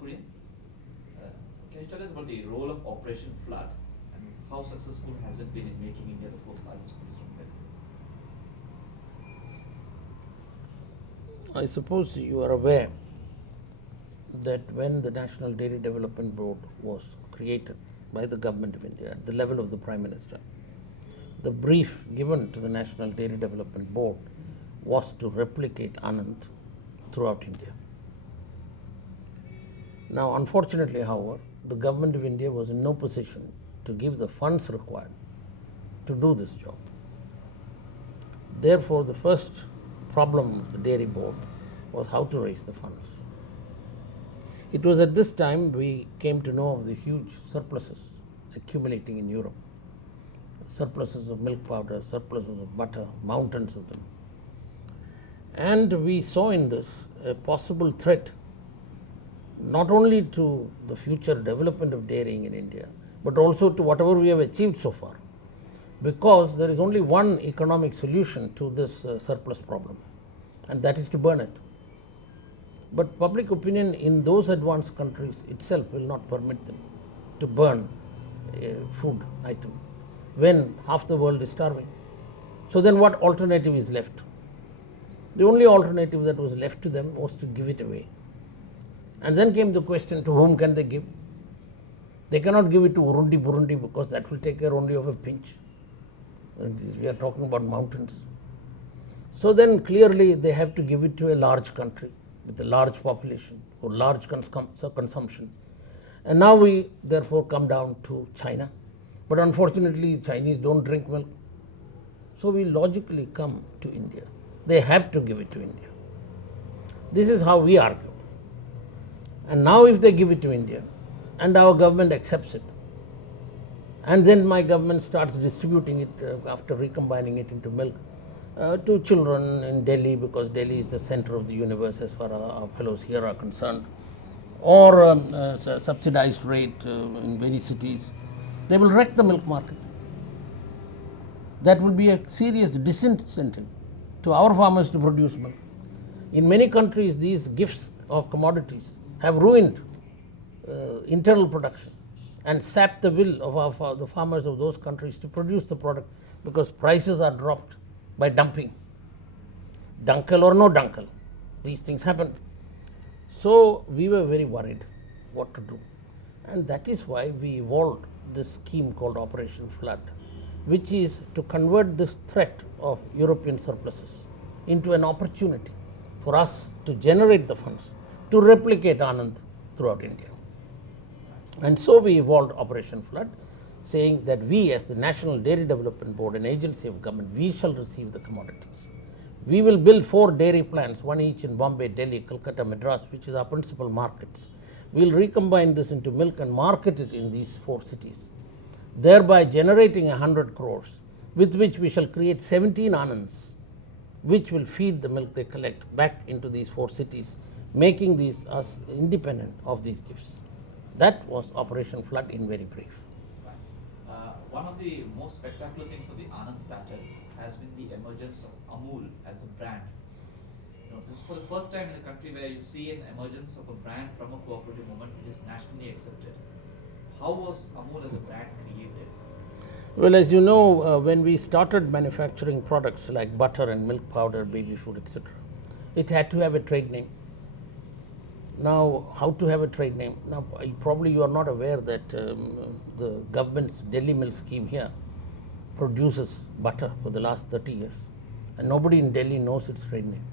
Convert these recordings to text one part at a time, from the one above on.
Kurien. Can you tell us about the role of Operation Flood and how successful has it been in making India the fourth largest producer of milk? I suppose you are aware that when the National Dairy Development Board was created by the Government of India at the level of the Prime Minister, the brief given to the National Dairy Development Board was to replicate Anand throughout India. Now, unfortunately, however, the Government of India was in no position to give the funds required to do this job. Therefore, the first problem of the Dairy Board was how to raise the funds. It was at this time we came to know of the huge surpluses accumulating in Europe. Surpluses of milk powder, surpluses of butter, mountains of them. And we saw in this a possible threat not only to the future development of dairying in India, but also to whatever we have achieved so far. Because there is only one economic solution to this surplus problem, and that is to burn it. But public opinion in those advanced countries itself will not permit them to burn a food item when half the world is starving. So then what alternative is left? The only alternative that was left to them was to give it away. And then came the question, to whom can they give? They cannot give it to Urundi, Burundi, because that will take care only of a pinch. And we are talking about mountains. So then clearly they have to give it to a large country with a large population or large consumption. And now we therefore come down to China. But unfortunately, Chinese don't drink milk. So we logically come to India. They have to give it to India. This is how we argue. And now if they give it to India and our government accepts it, and then my government starts distributing it after recombining it into milk to children in Delhi, because Delhi is the center of the universe as far as our fellows here are concerned, or subsidized rate in many cities, they will wreck the milk market. That would be a serious disincentive to our farmers to produce milk. In many countries, these gifts of commodities have ruined internal production and sapped the will of the farmers of those countries to produce the product, because prices are dropped by dumping. Dunkel or no dunkel, these things happen. So we were very worried what to do, and that is why we evolved this scheme called Operation Flood, which is to convert this threat of European surpluses into an opportunity for us to generate the funds to replicate Anand throughout India. And so we evolved Operation Flood, saying that we as the National Dairy Development Board, an agency of government, we shall receive the commodities. We will build 4 dairy plants, one each in Bombay, Delhi, Calcutta, Madras, which is our principal markets. We will recombine this into milk and market it in these 4 cities, thereby generating 100 crores, with which we shall create 17 Anands, which will feed the milk they collect back into these 4 cities, making these us independent of these gifts. That was Operation Flood in very brief. One of the most spectacular things of the Anand pattern has been the emergence of Amul as a brand. This is for the first time in a country where you see an emergence of a brand from a cooperative movement which is nationally accepted. How was Amul as a brand created? Well, as you know, when we started manufacturing products like butter and milk powder, baby food, etc., it had to have a trade name. Now, how to have a trade name? Now, probably you are not aware that the government's Delhi milk scheme here produces butter for the last 30 years, and nobody in Delhi knows its trade name.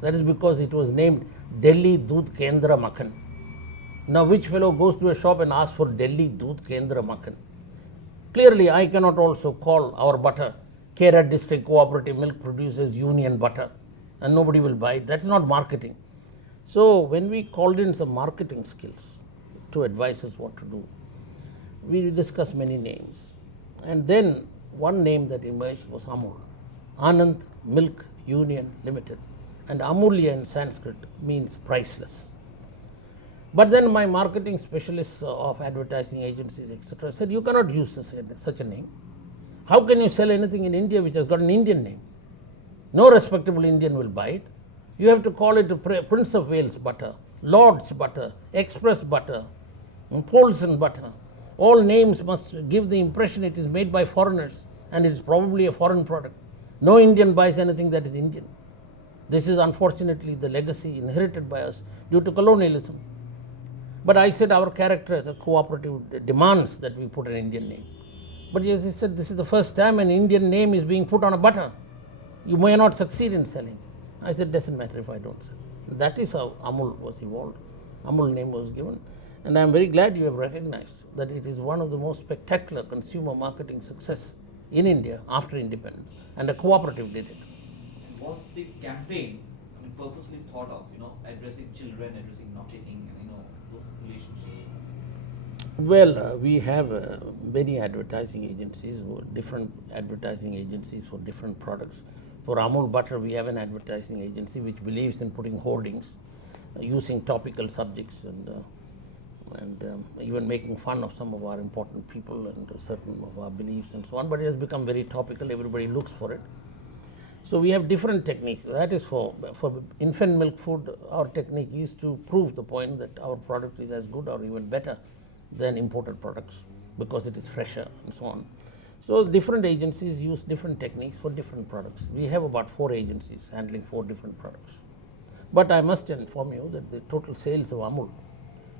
That is because it was named Delhi Doodh Kendra Makhan. Now, which fellow goes to a shop and asks for Delhi Doodh Kendra Makhan? Clearly, I cannot also call our butter Kaira District Cooperative Milk Producers Union Butter, and nobody will buy it. That's not marketing. So, when we called in some marketing skills to advise us what to do, we discussed many names. And then one name that emerged was Amul, Anand Milk Union Limited. And Amulya in Sanskrit means priceless. But then my marketing specialists of advertising agencies, etc., said, you cannot use such a name. How can you sell anything in India which has got an Indian name? No respectable Indian will buy it. You have to call it Prince of Wales butter Lord's butter, Express butter, Polson butter. All names must give the impression it is made by foreigners and it is probably a foreign product. No Indian buys anything that is Indian. This is unfortunately the legacy inherited by us due to colonialism. But I said our character as a cooperative demands that we put an Indian name. But as I said, this is the first time an Indian name is being put on a butter. You may not succeed in selling. I said, doesn't matter if I don't sell. That is how Amul was evolved. Amul name was given. And I am very glad you have recognized that it is one of the most spectacular consumer marketing success in India after independence. And a cooperative did it. And was the campaign, purposely thought of, addressing children, addressing not eating, those relationships? Well, we have many advertising agencies, different advertising agencies for different products. For Amul butter, we have an advertising agency which believes in putting hoardings, using topical subjects and even making fun of some of our important people and certain of our beliefs and so on. But it has become very topical. Everybody looks for it. So we have different techniques. That is for infant milk food. Our technique is to prove the point that our product is as good or even better than imported products because it is fresher and so on. So different agencies use different techniques for different products. We have about 4 agencies handling 4 different products. But I must inform you that the total sales of Amul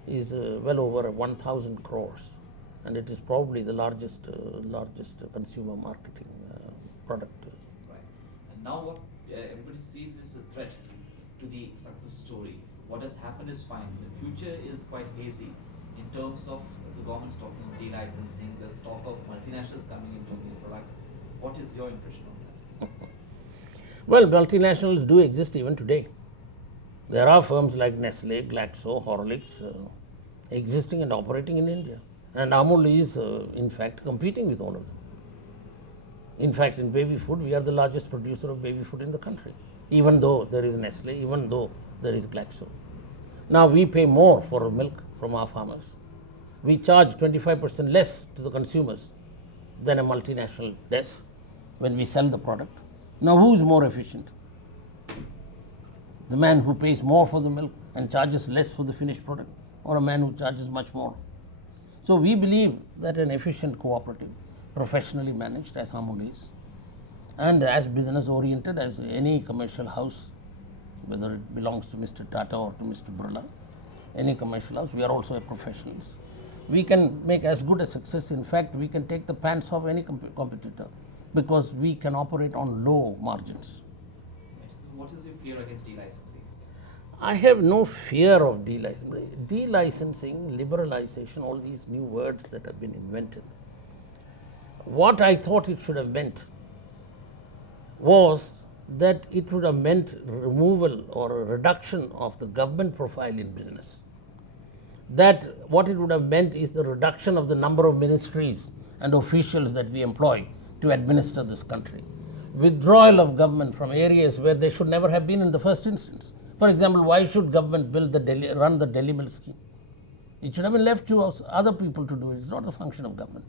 is well over 1,000 crores, and it is probably the largest consumer marketing product. Right. And now what everybody sees is a threat to the success story. What has happened is fine. The future is quite hazy in terms of the government talking of delicensing, the stock of multinationals coming into the products. What is your impression of that? Well, multinationals do exist even today. There are firms like Nestle, Glaxo, Horlicks existing and operating in India. And Amul is in fact competing with all of them. In fact, in baby food, we are the largest producer of baby food in the country, even though there is Nestle, even though there is Glaxo. Now we pay more for milk from our farmers. We charge 25% less to the consumers than a multinational does when we sell the product. Now who is more efficient? The man who pays more for the milk and charges less for the finished product, or a man who charges much more? So we believe that an efficient cooperative, professionally managed as Amul is, and as business oriented as any commercial house, whether it belongs to Mr. Tata or to Mr. Birla, any commercial house, we are also professionals. We can make as good a success. In fact, we can take the pants off any competitor because we can operate on low margins. What is your fear against delicensing? I have no fear of delicensing. Delicensing, liberalization, all these new words that have been invented. What I thought it should have meant was that it would have meant removal or a reduction of the government profile in business. That what it would have meant is the reduction of the number of ministries and officials that we employ to administer this country. Withdrawal of government from areas where they should never have been in the first instance. For example, why should government run the Delhi Mill scheme? It should have been left to other people to do it. It's not a function of government.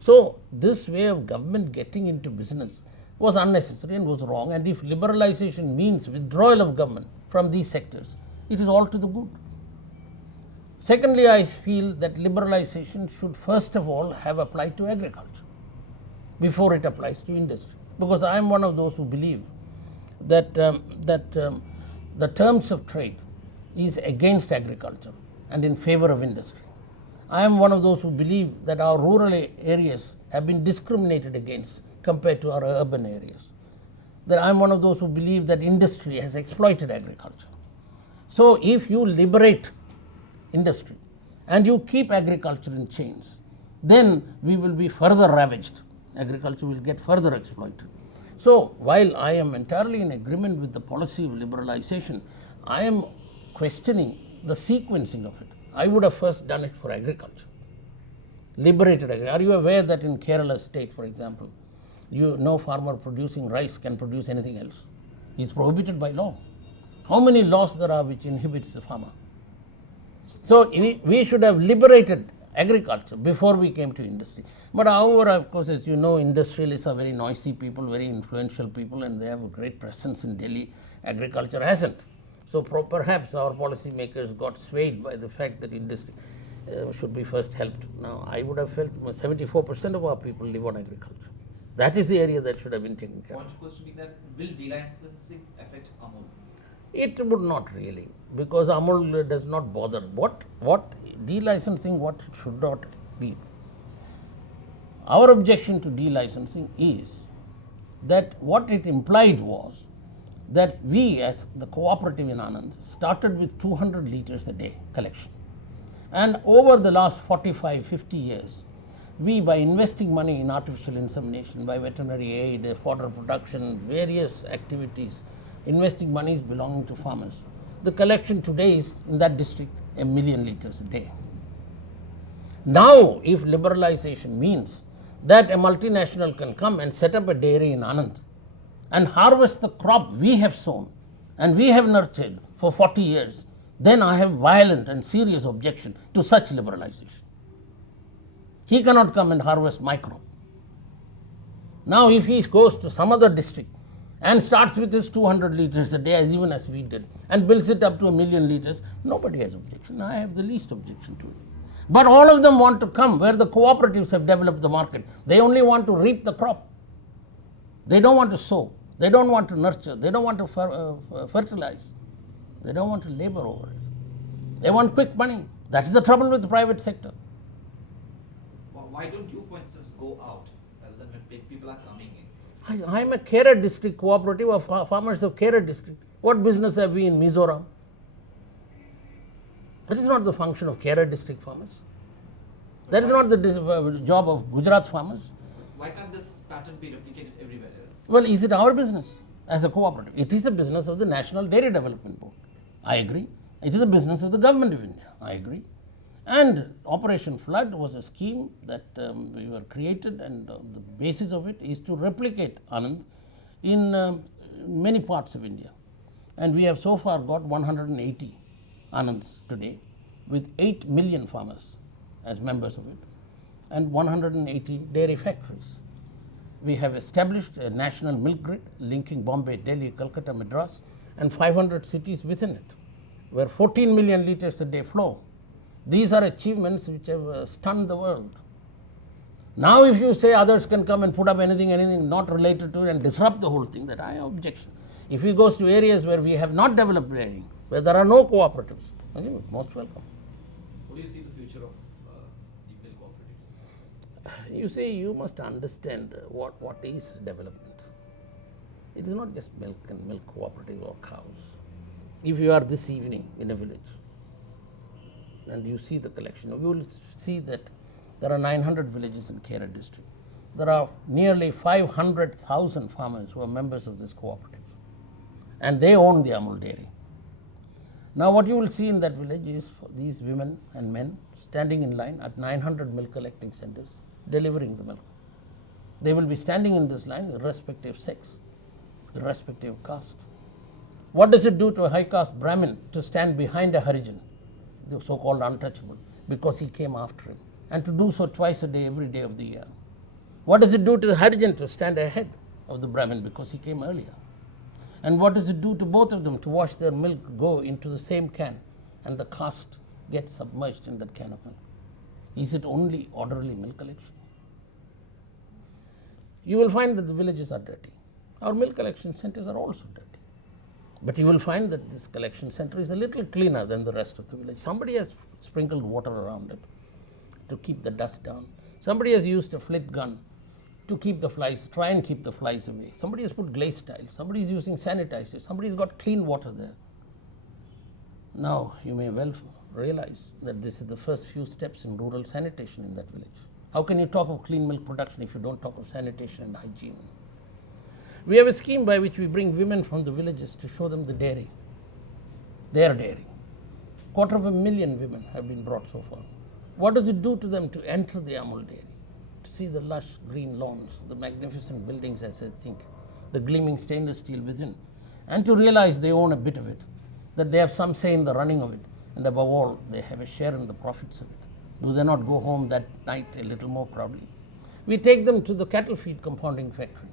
So this way of government getting into business was unnecessary and was wrong. And if liberalization means withdrawal of government from these sectors, it is all to the good. Secondly, I feel that liberalization should first of all have applied to agriculture before it applies to industry. Because I am one of those who believe that, the terms of trade is against agriculture and in favor of industry. I am one of those who believe that our rural areas have been discriminated against compared to our urban areas. That I am one of those who believe that industry has exploited agriculture. So if you liberate industry and you keep agriculture in chains, then we will be further ravaged. Agriculture will get further exploited. So while I am entirely in agreement with the policy of liberalization, I am questioning the sequencing of it. I would have first done it for agriculture. Liberated agriculture. Are you aware that in Kerala state, for example, no farmer producing rice can produce anything else? He is prohibited by law. How many laws there are which inhibits the farmer? So we should have liberated agriculture before we came to industry. But however, of course, as you know, industrialists are very noisy people, very influential people, and they have a great presence in Delhi. Agriculture hasn't. So perhaps our policymakers got swayed by the fact that industry should be first helped. Now, I would have felt 74% of our people live on agriculture. That is the area that should have been taken care of. Point question being that will delicensing affect Amul? It would not really, because Amul does not bother. What delicensing, what it should not be. Our objection to delicensing is that what it implied was that we, as the cooperative in Anand, started with 200 liters a day collection. And over the last 45, 50 years, we, by investing money in artificial insemination, by veterinary aid, fodder production, various activities, investing monies belonging to farmers, the collection today is in that district 1 million liters a day. Now, if liberalization means that a multinational can come and set up a dairy in Anand and harvest the crop we have sown and we have nurtured for 40 years, then I have violent and serious objection to such liberalization. He cannot come and harvest my crop. Now, if he goes to some other district and starts with his 200 liters a day, as even as we did, and builds it up to 1 million liters, nobody has objection. I have the least objection to it. But all of them want to come where the cooperatives have developed the market. They only want to reap the crop. They don't want to sow. They don't want to nurture. They don't want to fertilize. They don't want to labor over it. They want quick money. That's the trouble with the private sector. Why don't you, for instance, go out rather than when people are coming in? I am a Kaira district cooperative of farmers of Kaira district. What business have we in Mizoram? That is not the function of Kaira district farmers. That is not the job of Gujarat farmers. Why can't this pattern be replicated everywhere else? Well, is it our business as a cooperative? It is the business of the National Dairy Development Board. I agree. It is the business of the Government of India. I agree. And Operation Flood was a scheme that we were created, and the basis of it is to replicate Anand in many parts of India. And we have so far got 180 Anands today, with 8 million farmers as members of it, and 180 dairy factories. We have established a national milk grid linking Bombay, Delhi, Calcutta, Madras, and 500 cities within it, where 14 million liters a day flow. These are achievements which have stunned the world. Now, if you say others can come and put up anything not related to it and disrupt the whole thing, that I have objection. If he goes to areas where we have not developed dairy, where there are no cooperatives, most welcome. What do you see the future of the milk cooperatives? You see, you must understand what is development. It is not just milk and milk cooperative or cows. If you are this evening in a village and you see the collection, you will see that there are 900 villages in Kaira district. There are nearly 500,000 farmers who are members of this cooperative, and they own the Amul dairy. Now, what you will see in that village is these women and men standing in line at 900 milk collecting centers, delivering the milk. They will be standing in this line irrespective of sex, irrespective of caste. What does it do to a high caste Brahmin to stand behind a Harijan, the so-called untouchable, because he came after him, and to do so twice a day, every day of the year? What does it do to the Harijan to stand ahead of the Brahmin because he came earlier? And what does it do to both of them to watch their milk go into the same can and the caste gets submerged in that can of milk? Is it only orderly milk collection? You will find that the villages are dirty. Our milk collection centers are also dirty. But you will find that this collection center is a little cleaner than the rest of the village. Somebody has sprinkled water around it to keep the dust down. Somebody has used a flit gun to keep the flies, try and keep the flies away. Somebody has put glaze tiles. Somebody is using sanitizers. Somebody has got clean water there. Now, you may well realize that this is the first few steps in rural sanitation in that village. How can you talk of clean milk production if you don't talk of sanitation and hygiene? We have a scheme by which we bring women from the villages to show them the dairy, their dairy. 250,000 women have been brought so far. What does it do to them to enter the Amul dairy, to see the lush green lawns, the magnificent buildings as I think, the gleaming stainless steel within, and to realize they own a bit of it, that they have some say in the running of it, and above all, they have a share in the profits of it. Do they not go home that night a little more proudly? We take them to the cattle feed compounding factory.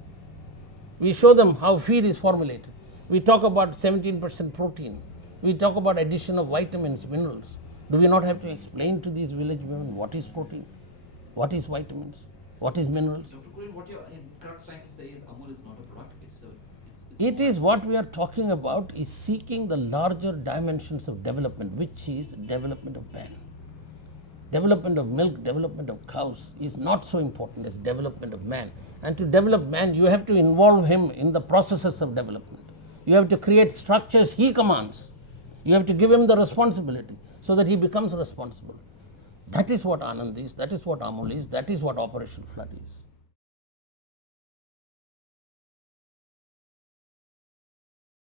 We show them how feed is formulated. We talk about 17% protein, We talk about addition of vitamins, minerals. Do we not have to explain to these village women what is protein, what is vitamins, what is minerals? Dr. Kurien, what you're in crux trying to say is Amul is not a product, it's It is what we are talking about is seeking the larger dimensions of development, which is development of man. Development of milk, development of cows is not so important as development of man. And to develop man, you have to involve him in the processes of development. You have to create structures he commands. You have to give him the responsibility so that he becomes responsible. That is what Anand is, that is what Amul is, that is what Operation Flood is.